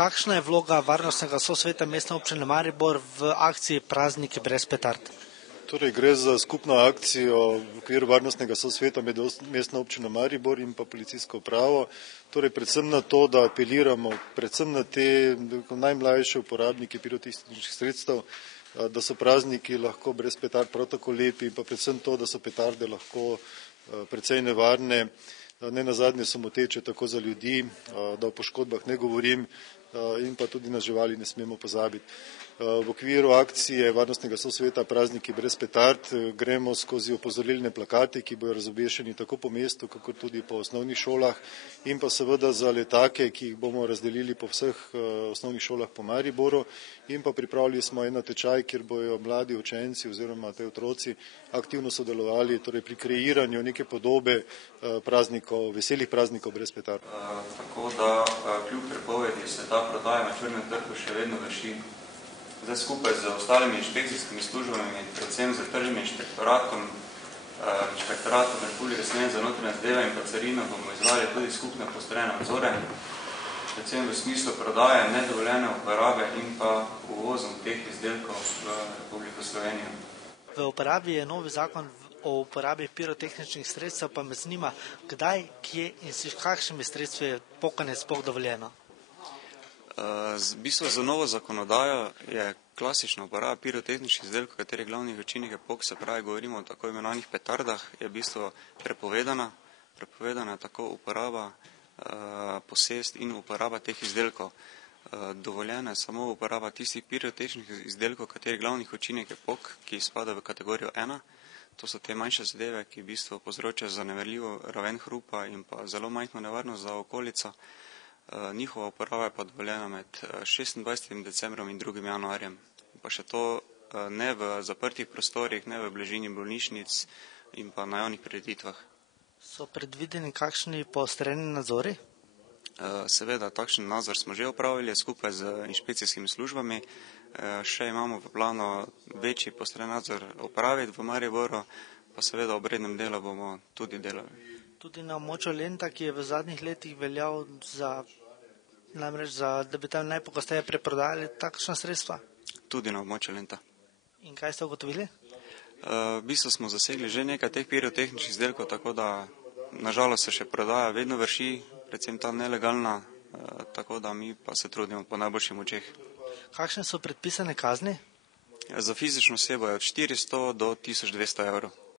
Kakšna je vloga varnostnega sosveta Mestne občine Maribor v akciji Prazniki brez petard? Torej, gre za skupno akcijo v okviru varnostnega sosveta med Mestno občino Maribor in pa policijsko upravo. Torej, predvsem na to, da apeliramo predvsem na te najmlajše uporabnike pirotehničnih sredstev, da so prazniki lahko brez petard prav tako lepi, in pa predvsem to, da so petarde lahko precej nevarne. Nenazadnje so moteče tako za ljudi, da o poškodbah ne govorim, in pa tudi na živali ne smemo pozabiti. V okviru akcije varnostnega sosveta Prazniki brez petard gremo skozi opozorilne plakate, ki bodo razobešeni tako po mestu, kakor tudi po osnovnih šolah, in pa seveda za letake, ki jih bomo razdelili po vseh osnovnih šolah po Mariboru, in pa pripravili smo en natečaj, kjer bojo mladi učenci oziroma te otroci aktivno sodelovali, torej pri kreiranju neke podobe praznikov, veselih praznikov brez petard. Tako da kljub prepovedi se ta prodaja na črnem trgu še vedno vrši. Zdaj skupaj z ostalimi inšpekcijskimi službami, predvsem z tržnim inšpektoratom Republike Slovenije za notranje zadeve in pa carino bomo izvali tudi skupne postrojene nadzore, predvsem v smislu prodaje, nedovoljene uporabe in pa uvozom teh izdelkov v Republiko Slovenijo. V uporabi je novi zakon o uporabi pirotehničnih sredstev, pa me zanima, kdaj, kje in s kakšnimi sredstvi je pokanje sploh dovoljeno? V bistvu za novo zakonodajo je klasična uporaba pirotehničnih izdelkov, katerih glavni učinek je pok, se pravi, govorimo o tako imenovanih petardah, je v bistvu prepovedana. Prepovedana je tako uporaba, posest in uporaba teh izdelkov. Dovoljena je samo uporaba tistih pirotehničnih izdelkov, katerih glavnih učinek je pok, ki spada v kategorijo 1. To so te manjše zadeve, ki v bistvu povzročajo zanemarljivo raven hrupa in pa zelo majhno nevarnost za okolico. Njihova uporaba je pa dovoljena med 26. decembrom in 2. januarjem. Pa še to ne v zaprtih prostorih, ne v bližini bolnišnic in pa na javnih prireditvah. So predvideni kakšni poostreni nadzori? Seveda, takšen nadzor smo že opravili skupaj z inšpekcijskimi službami. Še imamo v planu večji poostren nadzor opraviti v Mariboru, pa seveda ob rednem delu bomo tudi delali. Tudi na območju Lenta, ki je v zadnjih letih veljal da bi tam najpogosteje preprodajali takšna sredstva? Tudi na območju Lenta. In kaj ste ugotovili? V bistvu smo zasegli že nekaj teh pirotehničnih izdelkov, tako da nažalost se še prodaja vedno vrši, predvsem ta nelegalna, tako da mi pa se trudimo po najboljših močeh. Kakšne so predpisane kazni? Za fizično osebo je od 400 do 1200 evrov.